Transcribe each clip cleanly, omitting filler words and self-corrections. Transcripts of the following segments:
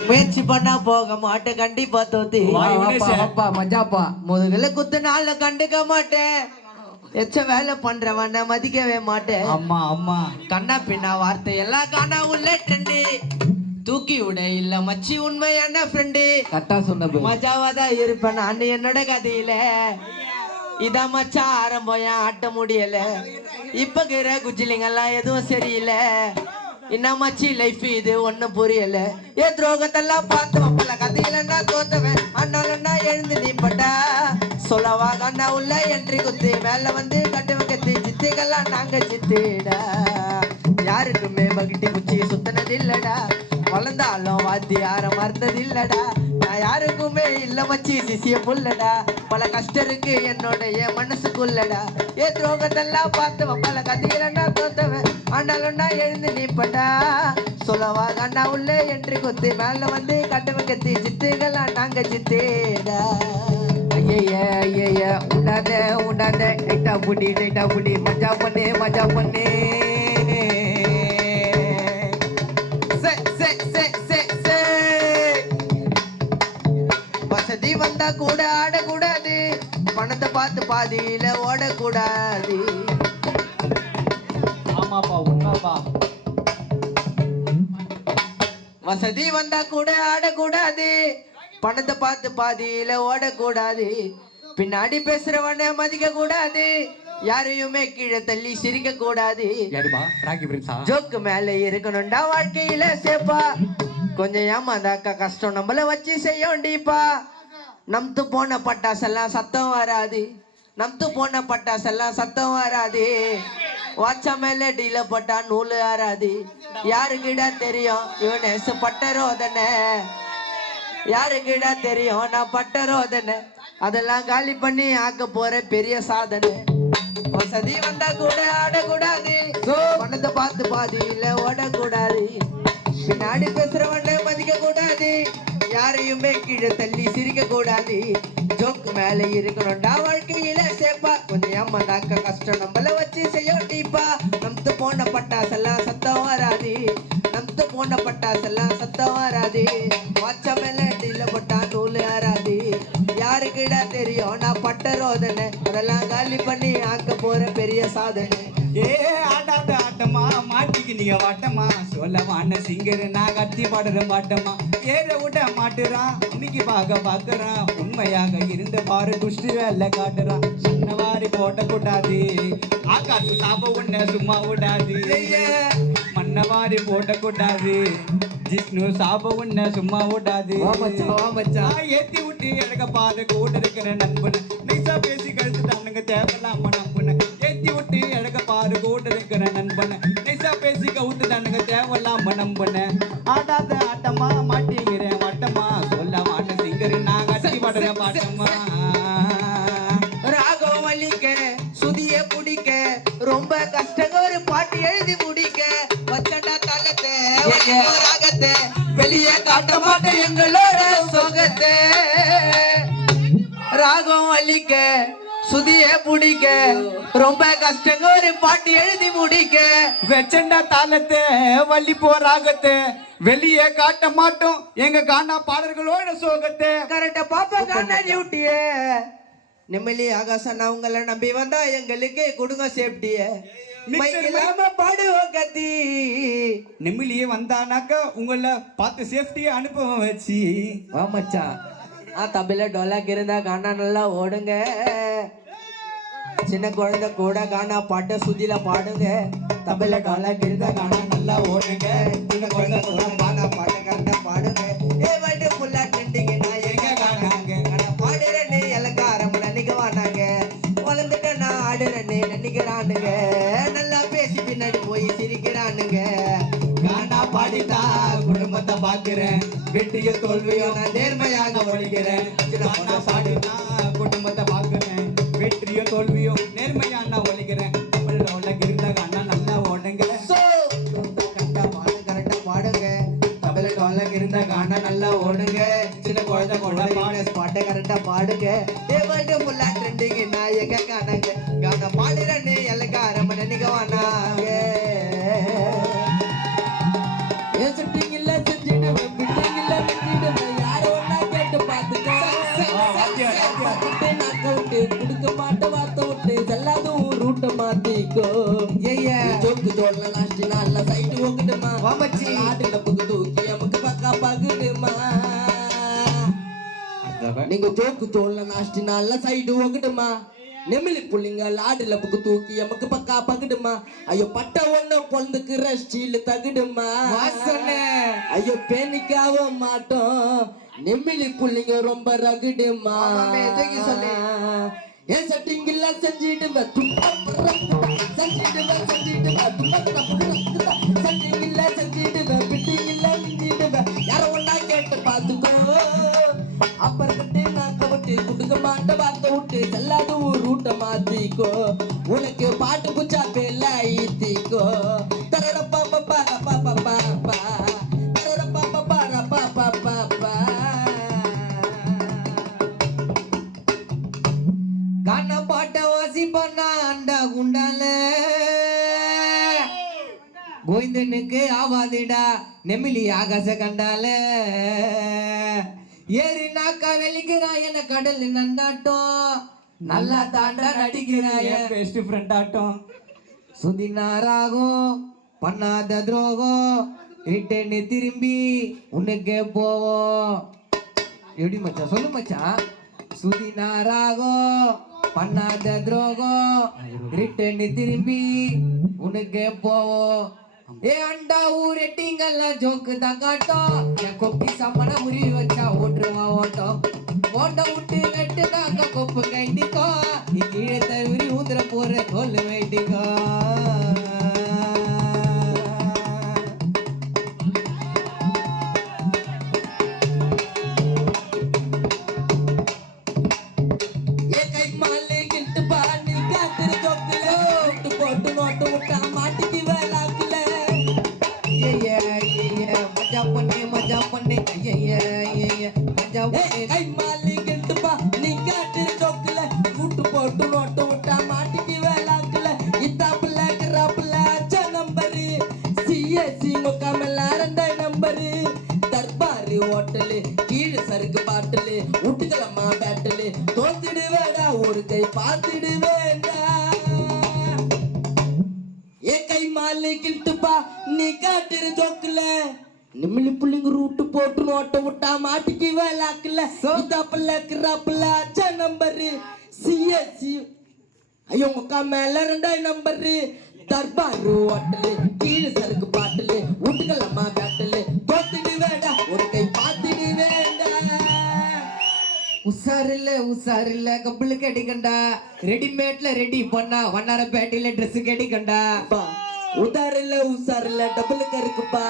முயற்சி பண்ணா போக மாட்டேன் கண்டிப்பா தோத்தி மஜாப்பா முதுகுல குத்து நாள்ல கண்டுக்க மாட்டேன் எச்ச வேலை பண்றவன மதிக்கவே மாட்டேன் அம்மா அம்மா கண்ணா பின்னா வார்த்தை எல்லாம் காணா உள்ள ட்ரெண்டு தூக்கி விட இல்ல மச்சி உண்மையான ஃப்ரெண்டு கரெக்டா சொன்ன மஜாவாதான் இருப்பேன் நான் என்னோட கதையில இதான் மச்சான் ஆரம்பம் ஏன் ஆட்ட முடியல இப்ப குஜிலிங்கெல்லாம் எதுவும் சரியில்லை என்ன மச்சி லைஃப் இது ஒன்னும் புரியல ஏன் துரோகத்தெல்லாம் பார்த்தவன் பல கதையில நான் தோத்தவன் ஆனாலும் நான் எழுந்து நீ பட்டா சொல்லவா கண்ணா உள்ள என்ட்ரி குத்து மேல வந்து கட்டுவன் கத்தி சித்திகள்லாம் நாங்க சித்திடா யாருக்குமே பகிட்டி குச்சி சுத்தினது இல்லடா வளர்ந்தாலும் வாத்தி யார மறந்தது இல்லடா நான் யாருக்குமே இல்ல மச்சி சிசிய புல்லடா பல கஷ்டம் இருக்கு என்னோடைய மனசுக்குள்ளடா ஏன் துரோகத்தெல்லாம் பார்த்தவன் பல கதையில நான் தோத்தவன் ஆனாலும் நான் எழுந்து நீப்பட்டா சொல்லவா கண்ணா உள்ள என்று கொத்து மேல வந்து கட்டுவன் கத்தி சித்துகள்லாம் நாங்க சித்தேடா ஐய உண்டாத டைட்டா புடி மஜா பண்ணு வசதி வந்தா கூட ஆடக்கூடாது பணத்தை பார்த்து பாதியில ஓடக்கூடாது ஆமாப்பா உண்மைப்பா வசதி வந்தா கூட ஆடக்கூடாது பணத்தை பார்த்து பாதியில ஓடக்கூடாது பின்னாடி பேசுறவன மதிக்க கூடாது யாரையுமே கீழே தள்ளி சிரிக்க கூடாது ஜோக்கு மேல இருக்கணும்டா வாழ்க்கையில சேப்பா கொஞ்சம் ஏமாந்தாக்கா கஷ்டம் நம்மள வச்சு செய்யோண்டிப்பா நம்து போன பட்டாசெல்லாம் சத்தம் வராது வாட்சா மேல டீல போட்டா நூலு ஆறாது யாருக்கிட்ட தெரியும் இவன் பட்ட ரோதனை யாருக்கிட்ட தெரியும் நான் பட்ட ரோதனை அதெல்லாம் காலி பண்ணி ஆக்க போற பெரிய சாதனை வசதி வந்தா கூட ஆடக்கூடாது பணத்தை பார்த்து பாதியில ஓடக்கூடாது பின்னாடி பேசுறவன மதிக்க கூடாது யாரையுமே கீழே தள்ளி சிரிக்க கூடாது ஜோக்கு மேல இருக்கணும்டா வாழ்க்கையில சேப்பா கொஞ்சம் ஏமாந்தாக்க கஷ்டம் நம்மள வச்சு செய்யோண்டிப்பா நம்து போன பட்டாசெல்லாம் சத்தம் வராது வாட்ச மேல டீல போட்டா நூலு ஆறாது யாருக்கிட தெரியும் நான் பட்ட ரோதனை அதெல்லாம் காலி பண்ணி ஆக்க போற பெரிய சாதனை ஏ ஆடாத ஆட்டமா மாட்டிக்கு நீங்க வாட்டமா சொல்லமான சிங்கர் நான் கத்தி பாடுற மாட்டமா ஏற விட மாட்டுறான் இன்னைக்கு பாக்குறான் உண்மையாக இருந்த பாரு துஷ்டி வேலை காட்டுறான் சொன்னவாரி போட்ட கூடாது ஆகாசு சாப்ப உன்ன சும்மா விடாது மன்னவாரி போட்ட கூடாது ஜிஷ்ணு சாப்ப உன்ன சும்மா விடாது ஏத்தி விட்டு எனக்கு பாத கூட இருக்கிற நண்பன் நைசா பேசி கழுத்துட்டானுங்க தேவையில்லாம நம்புன ஏத்தி விட்டு எனக்கு பாரு கூட இருக்கிற நண்பன் நைசா பேசி கவுத்துட்டானுங்க தேவையில்லாம நம்புன ஆடாத ஆட்டமா மாட்டேங்கிறேன் வட்டமா சொல்ல மாட்ட சிங்கர் நான் கட்டி பாடுற பாட்டமா ராகம் வலிக்க சுதிய குடிக்க ரொம்ப கஷ்டங்க ஒரு பாட்டு எழுதி முடிக்க வச்சண்டா தலத்தை ராகத்தை வெளியே காட்ட மாட்டேன் எங்களோட சோகத்தை ராகம் வலிக்க சுதிய புடிக்க ரொம்ப கஷ்டங்க ஒரு பாட்டு எழுதி முடிக்க வெச்சண்டா தாளத்தை வள்ளி போராகத்தை வெளியே காட்ட மாட்டோம் எங்க காணா பாடல்களோட சோகத்தை கரெக்டா பாப்பா காணா டியூட்டிய நிம்மலி ஆகாசன் அவங்கள நம்பி வந்தா எங்களுக்கு கொடுங்க சேஃப்டிய பாடுவோம் கத்தி நிம்மலியே வந்தானாக்கா உங்களை பார்த்து சேஃப்டியை அனுப்ப வச்சு ஆமாச்சா தபில டொலாக் இருந்தா காணா நல்லா ஓடுங்க சின்ன குழந்தை கூட காணா பாட்ட சுதியில பாடுங்க தபில டொலாக் இருந்தா காணா நல்லா ஓடுங்க சின்ன குழந்தை கூட காணா பாட்ட கரெக்டா பாடுங்க ஏ வண்டி ஃபுல்லா ட்ரெண்டிங் நான் எங்க காணாங்க பாடுறேன்னு எலக்காரம் நினைக்க வானாங்க வளர்ந்துட்ட நான் ஆடுறேன்னு நினைக்கிறானுங்க நல்லா பேசி பின்னாடி போய் சிரிக்கிறானுங்க காணா பாடிட்டா குடும்பத்தை பாக்குறேன் வெற்றிய தோல்வியோ நான் நேர்மையாக ஒழிக்கிறேன் பாடினா குடும்பத்தை பாக்குறேன் வெற்றியோ தோல்வியோ நேர்மையா நான் ஒழிக்கிறேன் இருந்தா காணா நல்லா ஓடுங்க கரெக்டா பாடுங்க தமிழ் டோலக் இருந்தா காணா நல்லா ஓடுங்க சின்ன குழந்தை பாட்டை கரெக்டா பாடுங்க ஏவாட்டு ஃபுல்லா ட்ரெண்டிங் நான் எங்க காணாங்க காணா பாடுறேன்னு எல்லக்காரம் நினைக்க வானாங்க ஏன் செட்டிங் இல்ல செஞ்சிடுவேன் பில்டிங் இல்ல ஒகுடுமா வாமச்சி. ஆட்டுல புக்கு தூக்கி நமக்கு பக்கா பகுடுமா நீங்க தோக்கு தோல்ல நாஷ்டி நல்ல சைடு ஒகுடுமா நெமிலி புள்ளிங்க லாடுல புக்கு தூக்கி நமக்கு பக்கா பகுடுமா ஐயோ பட்ட ஒண்ணு பொழுதுக்குற ஸ்டீல் தகுடுமா வாசனை. ஐயோ பேனிக்காவ மாட்டோம் நெமிலி புள்ளிங்க ரொம்ப ரகுடுமா ஆமாமே, தூக்கி சொல்லு. ஏன் சட்டிங்கில்ல செஞ்சிடுவ செஞ்சிடுவ சட்டிங்கில்ல செஞ்சிடுவ பிட்டிங்கில்ல மிஞ்சிடுவ யார ஒன்னா கேட்டு பார்த்துக்கோ அப்புறம் கட்டி நான் கவட்டி குடுக்க மாட்ட வார்த்தை விட்டு செல்லாத ஊர் ரூட்டை மாத்திக்கோ உனக்கு பாட்டு புச்சா பேல ஈத்திக்கோ தரப்பா பாப்பா ரப்பா பாப்பா பா தரப்பா பாப்பா ரப்பா பாப்பா பா கான பாட்ட வாசி பண்ண அண்டா குண்டால கோவிந்தனுக்கு ஆவாதிடா நெமிலி ஆகாச கண்டால ஏறி நாக்கா வெளிக்கிறான் என கடல் நந்தாட்டம் நல்லா தாண்டா நடிக்கிறாய பெஸ்ட் ஃப்ரெண்ட் ஆட்டம் சுதினாராகும் பண்ணாத துரோகம் ரிட்டர்ன் திரும்பி உனக்கே போவோம் எப்படி மச்சான் சொல்லு மச்சான் சுதினாராகும் பண்ணாத துரோகம் ரிட்டர்ன் திரும்பி உனக்கே போவோம் ஏ அண்டா ஊர் எட்டிங்கெல்லாம் ஜோக்கு தான் காட்டும் என் கொப்பி சம்மன உருவி வச்சா ஓட்டுருவா ஓட்டம் ஓட்ட விட்டு வெட்டுனாக்க கொப்பு கைண்டிக்கோ நீ கீழே தருவி ஊதுற போற தோல் வேண்டிக்கோ ஏ கை மாலே கிட்டு பாணி காத்துற ஜோக்குல விட்டு போட்டு நோட்டு விட்டா மாட்டிக்கு வேலாக்குல மஜா பண்ணே மஜா பண்ணே கை மாலே கிட்டு பா நீ காத்துற ஜோக்குல விட்டு போட்டு நோட்டு விட்டா மாட்டிக்கு வேலாக்குல இத்தாப்புல கிராப்புல அச்சா number CSC முக்காமல ரெண்டாய் number Darbar hotel கீழே சருக்கு பாட்டலு விட்டுக்கலம்மா பேட்டலு தோத்துடுவேடா ஒரு கை பார்த்துடுவேண்டா ஏ கை மாலை கிட்டுப்பா நீ காட்டுற ஜோக்குல நிமிலி புள்ளிங்க ரூட்டு போட்டு நோட்ட விட்டா மாட்டிக்கு வேலாக்குல இதாப்புல கிராப்புல அச்சா நம்பரு சிஎஸ்சி ஐயோ முக்கா மேல ரெண்டாய் நம்பரு தர்பாரு ஹோட்டலு கீழே சருக்கு பாட்டலு விட்டுக்கலம்மா பேட்டலு தோத்துடுவேடா ஒரு கை பார்த்துடுவேண்டா உசாரில்ல கப்பலு கடிக்கண்டா ரெடிமேட்ல ரெடி பண்ணா வண்ணார பேட்டில ட்ரெஸ் கடிக்கண்டா உசாரில்ல டபுள் இருக்குப்பா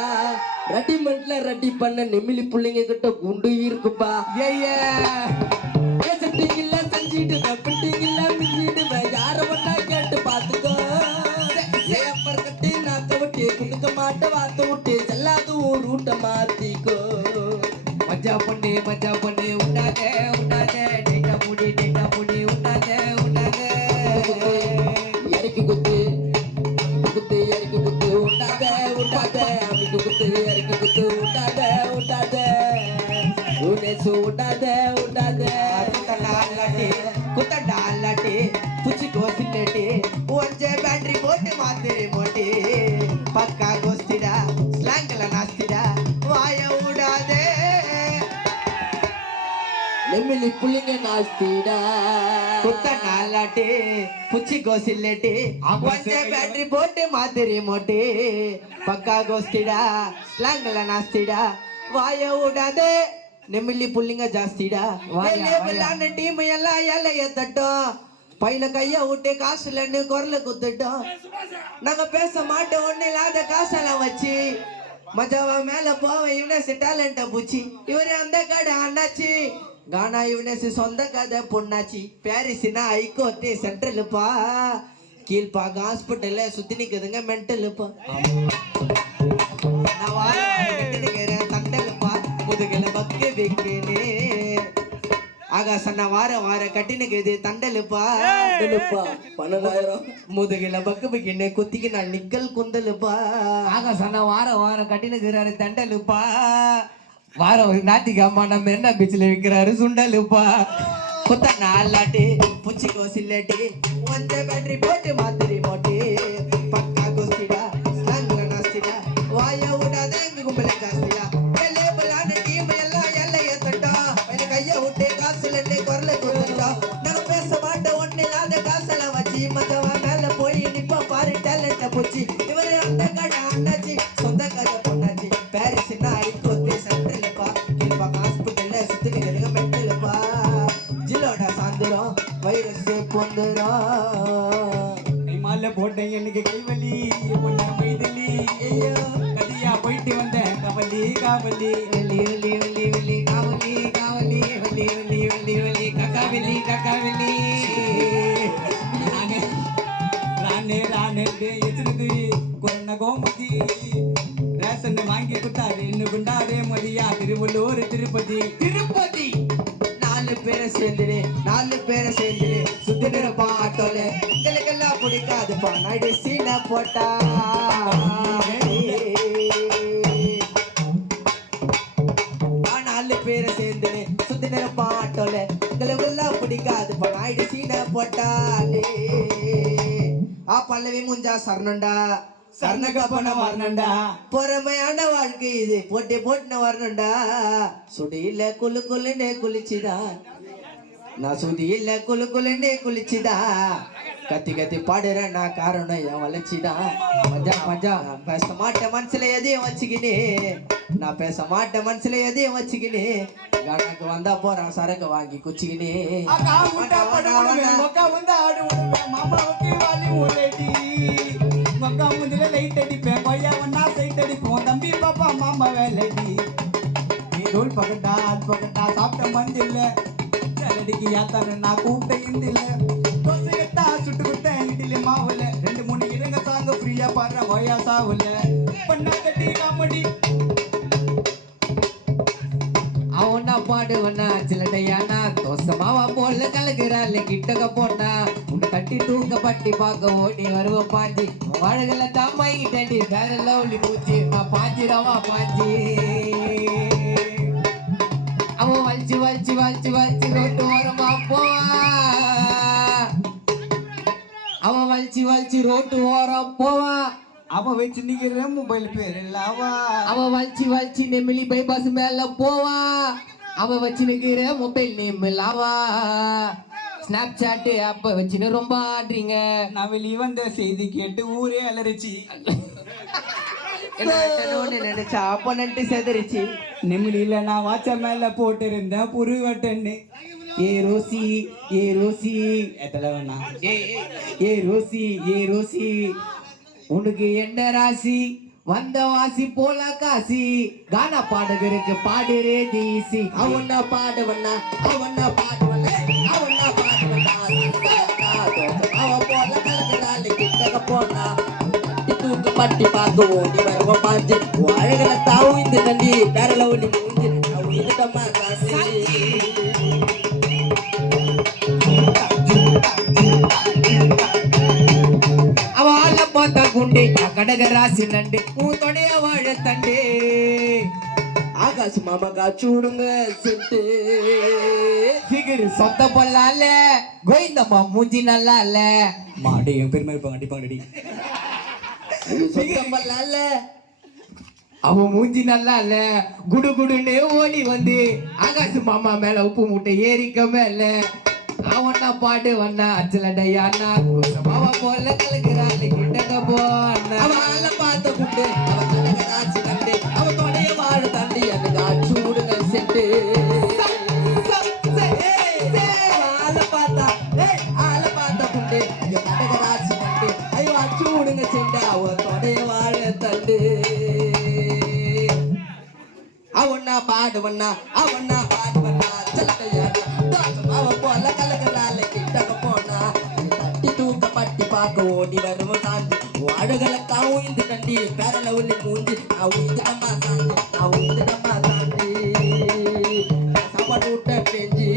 ரெடிமெண்ட்ல ரெடி பண்ண நெமிலி புள்ளிங்க கிட்ட குண்டு இருக்குப்பா ஏய்யா செட்டிங்கில்ல செஞ்சிட்டு பிட்டிங்கில்ல மிஞ்சிட்டு யார ஒன்னா கேட்டு பாத்துக்கோ அப்புறம் கட்டி நாக்க விட்டு குடுக்க மாட்ட வார்த்தை விட்டு செல்லாத ஊர் ரூட்டை மாத்திக்கோ மஜா பண்ணு உண்டாதே டேட்டா முடி உண்டாதே இறக்கி குத்து இறக்கி குத்து உண்டாதே அமைக்கு குத்து இறக்கி குத்து உண்டாதே உனேசு உண்டாதே குத்தண்டா அல்லாட்டி புச்சி கோசிட்டு ஒஞ்சே பேட்டரி போட்டு மாத்திரி மோட்டி பக்கா கோஸ்திடா ஸ்லாங்கல நாஸ்திடா வாய விடாதே நெமிலி புள்ளிங்க நாஸ்திடா குத்தண்டா அல்லாட்டி புச்சி கோசில்லேட்டி ஒஞ்சே பேட்டரி போட்டு மாத்திரி மோட்டி பக்கா கோஸ்திடா ஸ்லாங்கல நாஸ்திடா வாய விடாதே நெமிலி புள்ளிங்க ஜாஸ்திடா விளையாண்ட டீம் எல்லாம் ஏழைய தட்டும் பையில கைய விட்டு காசுலன்னு குரல குத்துட்டோம் நாங்க பேச மாட்டோம் ஒண்ணு இல்லாத காசெல்லாம் வச்சு மஜாவா மேல போவ யுனஸ் டேலண்ட பூச்சி இவரு அந்த கடை அண்ணாச்சி கானா யுனஸ் சொந்த கதை பொண்ணாச்சி பாரிஸ்னா ஐகோர்ட்டு சென்ட்ரலுப்பா கீழ்பாக ஹாஸ்பிட்டல்ல சுத்தி நிக்குதுங்க மென்டலுப்பா நான் வாரேன் தண்டலுப்பா முதுகல பக்க வைக்கனே ஆகாசன்னா வார கட்டினுக்குது தண்டலுப்பா 12,000 முதுகில பக்கு பக்கின்னு குத்திக்கு நான் நிக்கல் குந்தலுப்பா ஆகாசன்னா வார கட்டினுக்குறாரு தண்டலுப்பா வாரம் ஞாத்திக்காமா நம்ம என்ன பீச்சில் விற்கிறாரு சுண்டலுப்பா குத்த நாளாட்டி புச்சி கோசில்லாட்டி ஒஞ்ச பேட்டரி போட்டு மாத்திரி மோட்டி பக்கா கோஸ்திடா ஸ்லாங்ல நாஸ்திடா எனக்கு கைவலி உன்னை மைதலி ஐயோ கதியா போயிட்டு வந்தேன் கவலி காவலி வெள்ளி வெள்ளி வெள்ளி வெள்ளி காவலி காவலி வெள்ளி வெள்ளி வெள்ளி வெள்ளி கக்காவெள்ளி கக்காவெள்ளி ரானே ரானே எச்சினது கொன்ன கோமதி ரேஷன் வாங்கி கொடுத்தாரு இன்னும் குண்டாரே மதியா திருவள்ளூர் திருப்பதி திருப்பதி நாலு பேரை சேர்ந்துரு சுத்திர பாட்டோல எங்களுக்கெல்லாம் பிடிக்காது நாயுடு சீனை போட்டா நாலு பேரை சேர்ந்துரு சுத்திர பாட்டோல எங்களுக்கெல்லாம் பிடிக்காது நாயுடு சீனை போட்டாலே பல்லவி முஞ்சா சரணண்டா சரணகப்பன வரணுண்டா பொறுமையான வாழ்க்கை இது போட்டுன வரணுண்டா சுடியில குளு குளுன்னு குளிச்சுதா நான் சுதியில குளு குளுன்னு குளிச்சுதா கத்தி கத்தி பாடுறேன் நான் காரணம் என் வளர்ச்சிதா மஞ்சா மஞ்சா பேச மாட்டேன் மனசுல எதையும் வச்சுக்கினே நான் பேச மாட்டேன் மனசுல எதையும் வச்சுக்கினே கணக்கு வந்தா போறான் சரக்கு வாங்கி குச்சிக்கினே மாமாவுக்கு வாலி ஒரேடி மக்கா முந்தில லைட் அடிப்பேன் கொய்யாவன்னா சைட் அடிப்போம் தம்பி பாப்பா மாமா வேலைடி நீ ரோல் பகட்டா அது பகட்டா சாப்பிட்ட மஞ்சள் சரடிக்கு யாத்தான நான் கூப்பிட்ட இந்தில தோசை எட்டா சுட்டு கொடுத்தேன் இடில மாவுல 2-3 இருங்க சாங்க ஃப்ரீயா பாடுற கொய்யா சாவுல பண்ணா கட்டி காமெடி அவனா பாடுவனா சிலடையானா தோசை மாவா போல கலக்குறாள் கிட்டக்க போனா உன்னை தட்டி தூக்க பட்டி பார்க்க ஓடி வருவ பாஞ்சி வாழகளை தாமாங்கிட்டடி வேற லவ்லி பூச்சி நான் பாஞ்சிரவா பாஞ்சி அவன் வலிச்சு வலிச்சு வலிச்சு வலிச்சு ரோட்டு ஓரமா போவா அவன் வலிச்சு வலிச்சு ரோட்டு ஓரம் போவா அவ வச்சு நிக்கிற மொபைல் பேர் இல்லாவா அவன் வலிச்சு வலிச்சு நெமிலி பைபாஸ் மேல போவா அவன் வச்சு நிக்கிற mobile name Lava Snapchat அப்ப வச்சுன்னு ரொம்ப ஆடுறீங்க நான் வெளியே வந்த செய்தி கேட்டு ஊரே அலறிச்சு நினைச்சா அப்பனன்ட்டு செதறிச்சு நிமிடியில நான் வாட்ச மேல போட்டு இருந்தேன் புருவட்டன்னு ஏ ரோசி எத்தனை வேணா ஏ ரோசி உனக்கு என்ன ராசி வந்த வாசி போல காசி கானா பாடுகிறதுக்கு பாடுறே தீசி அவன பாடுவண்ணா அவன பாடுவண்ணா அவ போல கலக்குறாள் கிட்டக்க போனா தூக்கு பட்டி பார்க்க ஓடி வருவ பாஞ்சு அழகல தாவு இந்த தண்டி தரல ஒளி மூஞ்சி அவ இதுட்டமா காசி அவள பார்த்த குண்டி கடக ராசி நண்டு உன் வாழ தண்டே ஆகாசு மாமகா சூடுங்க செட்டு ஃபிகர் சொந்த பொல்லால கோவிந்தம்மா மூஞ்சி நல்லா இல்ல மாடி என் பெருமை இருப்பாங்க கண்டிப்பாங்கடி சொந்த பொல்லால அவன் மூஞ்சி நல்லா இல்ல குடு குடுன்னு ஓடி வந்து ஆகாசு மாமா மேல உப்பு மூட்டை ஏறிக்க மேல அவனா பாடு வண்ணா அச்சலடையானா மாவ போல கலக்குறாள் கிட்டக்க போனா அவள பார்த்த குண்டு அவ கடகராச்சி கண்டு அவ தொடைய வாழ தண்டி எனக்கு அச்சூடுங்க செட்டு ஆள பார்த்த குண்டு கடகராச்சி கண்டு ஐயோ அச்சூடுங்க செண்டு அவ தொடைய வாழ தண்டு அவனா பாடுவண்ணா அச்சலடையானா அவ போல கலகலால கிட்டக்க போனா தட்டி தூக்க பட்டி பார்க்க ஓடி வருவோம் தாண்டி அழகலை காவும் இந்த கண்டி பேரல உள்ளி மூஞ்சி அவன் இது நம்ம தாண்டி சாப்பாடு விட்ட பெஞ்சி